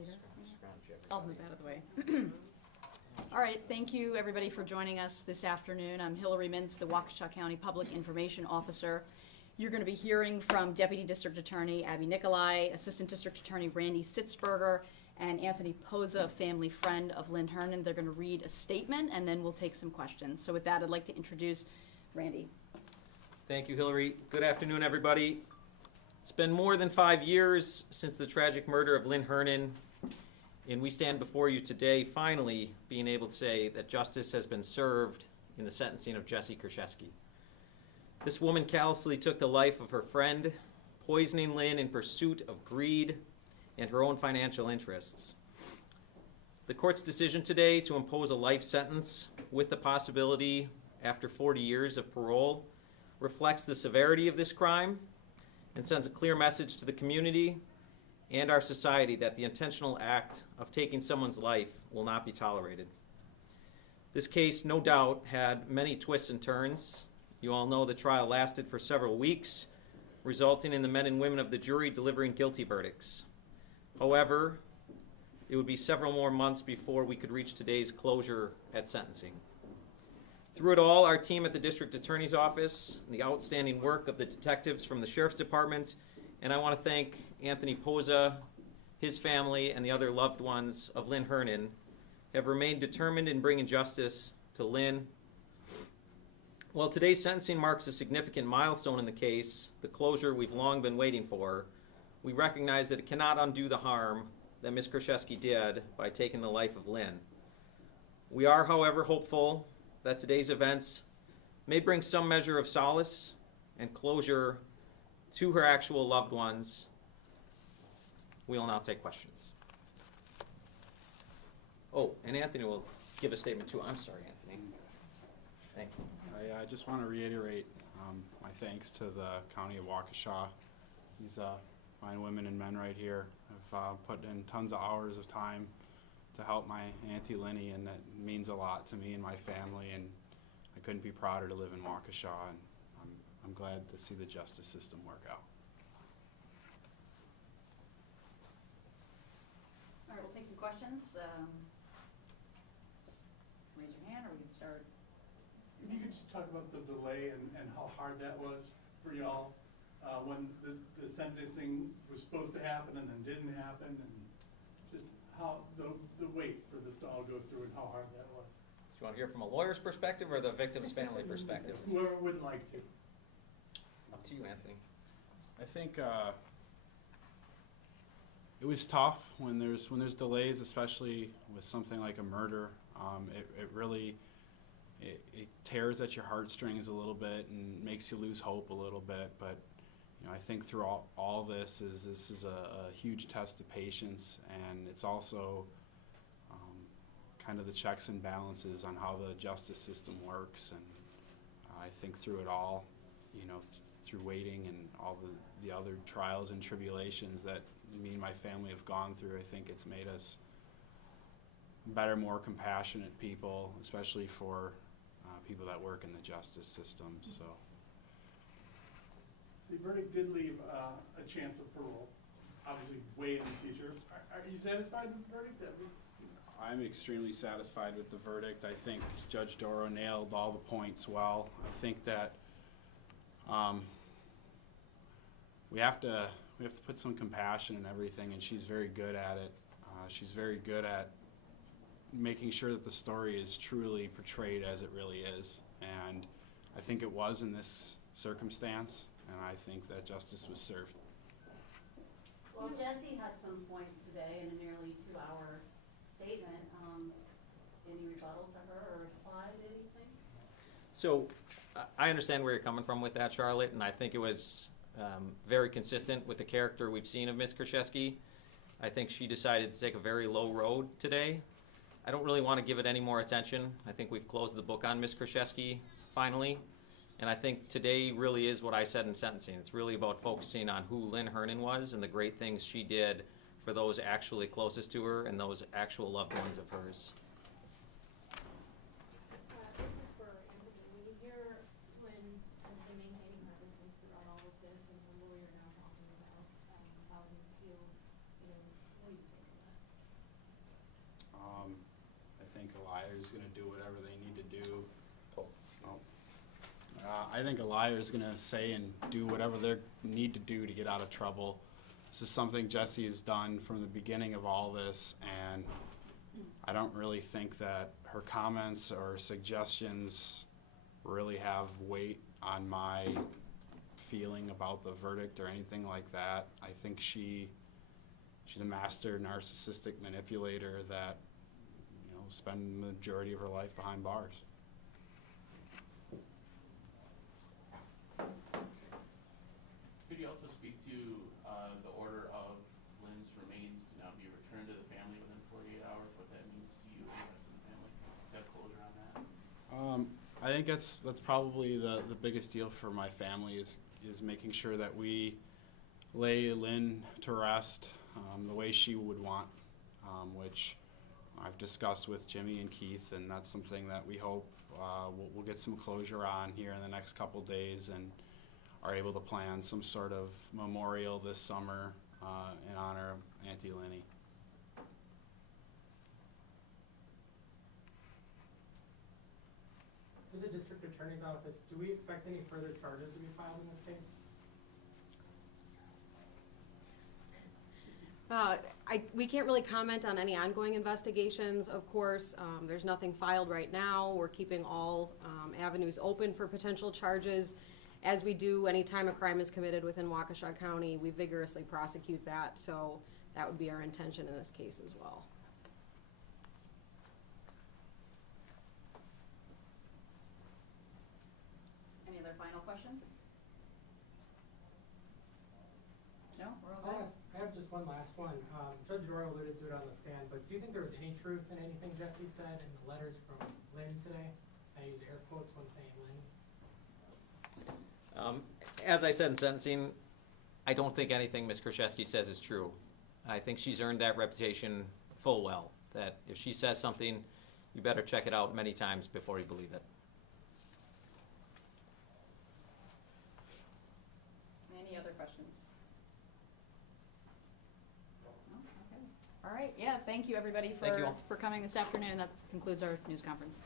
later. I'll move out of the way. All right, thank you everybody for joining us this afternoon. I'm Hillary Mintz, the Waukesha County Public Information Officer. You're going to be hearing from Deputy District Attorney Abby Nicolai, Assistant District Attorney Randy Sitzberger, and Anthony Poza, a family friend of Lynn Hernan. They're going to read a statement, and then we'll take some questions. So with that, I'd like to introduce Randy. Thank you, Hillary. Good afternoon, everybody. It's been more than 5 years since the tragic murder of Lynn Hernan, and we stand before you today finally being able to say that justice has been served in the sentencing of Jessy Kurczewski. This woman callously took the life of her friend, poisoning Lynn in pursuit of greed and her own financial interests. The court's decision today to impose a life sentence with the possibility after 40 years of parole reflects the severity of this crime and sends a clear message to the community and our society that the intentional act of taking someone's life will not be tolerated. This case, no doubt, had many twists and turns. You all know the trial lasted for several weeks, resulting in the men and women of the jury delivering guilty verdicts. However, it would be several more months before we could reach today's closure at sentencing. Through it all, our team at the District Attorney's Office, the outstanding work of the detectives from the Sheriff's Department, and I want to thank Anthony Poza, his family, and the other loved ones of Lynn Hernan, have remained determined in bringing justice to Lynn. While today's sentencing marks a significant milestone in the case, the closure we've long been waiting for, we recognize that it cannot undo the harm that Ms. Kurczewski did by taking the life of Lynn. We are, however, hopeful that today's events may bring some measure of solace and closure to her actual loved ones. We will now take questions. Oh, and Anthony will give a statement too. I'm sorry, Anthony. Thank you. I just want to reiterate my thanks to the County of Waukesha. These fine women and men right here have put in tons of hours of time to help my Auntie Linny, and that means a lot to me and my family, and I couldn't be prouder to live in Waukesha, and I'm glad to see the justice system work out. All right, we'll take some questions. Just raise your hand or we can start. If you could just talk about the delay and how hard that was for y'all when the sentencing was supposed to happen and then didn't happen, and just how the wait for this to all go through and how hard that was. Do you want to hear from a lawyer's perspective or the victim's family perspective? Whoever would like to. Up to you, Anthony. I think it was tough when there's delays, especially with something like a murder. It really tears at your heartstrings a little bit and makes you lose hope a little bit. But you know, I think through all this is a huge test of patience, and it's also kind of the checks and balances on how the justice system works. And I think through it all, you know, through waiting and all the other trials and tribulations that me and my family have gone through, I think it's made us better, more compassionate people, especially for people that work in the justice system. So The verdict did leave a chance of parole, obviously way in the future. Are you satisfied with the verdict? I'm extremely satisfied with the verdict. I think Judge Dorow nailed all the points well. I think that we have to put some compassion in everything, and she's very good at it. She's very good at making sure that the story is truly portrayed as it really is, and I think it was in this circumstance, and I think that justice was served. Well, Jessy had some points today in a nearly 2-hour statement. Any rebuttal to her or reply to anything? So I understand where you're coming from with that, Charlotte, and I think it was very consistent with the character we've seen of Ms. Kurczewski. I think she decided to take a very low road today. I don't really want to give it any more attention. I think we've closed the book on Ms. Kurczewski finally, and I think today really is what I said in sentencing. It's really about focusing on who Lynn Hernan was and the great things she did for those actually closest to her and those actual loved ones of hers. This is for Anthony. We hear Lynn has been maintaining her innocence throughout all of this, and the lawyer now talking about how he feel. What do you think of that? I think a liar is going to do whatever they need to do. I think a liar is going to say and do whatever they need to do to get out of trouble. This is something Jessy has done from the beginning of all this, and I don't really think that her comments or suggestions really have weight on my feeling about the verdict or anything like that. I think she's a master narcissistic manipulator that, you know, spent the majority of her life behind bars. Could you also speak to the order of Lynn's remains to now be returned to the family within 48 hours, what that means to you and the rest of the family? Do you have closure on that? I think that's probably the biggest deal for my family is making sure that we lay Lynn to rest the way she would want, which I've discussed with Jimmy and Keith, and that's something that we hope we'll get some closure on here in the next couple days, and are able to plan some sort of memorial this summer in honor of Auntie Lenny. To the district attorney's office, do we expect any further charges to be filed in this case? We can't really comment on any ongoing investigations, of course. There's nothing filed right now. We're keeping all avenues open for potential charges. As we do anytime a crime is committed within Waukesha County, we vigorously prosecute that, so that would be our intention in this case as well. Any other final questions? No, we're all good. I have just one last one. Judge Dorow alluded to it on the stand, but do you think there was any truth in anything Jessy said in the letters from Lynn today? I use air quotes when saying Lynn. As I said in sentencing, I don't think anything Ms. Kurczewski says is true. I think she's earned that reputation full well, that if she says something, you better check it out many times before you believe it. Any other questions? No? Okay. All right, yeah, thank you everybody Thank you all. for coming this afternoon. That concludes our news conference.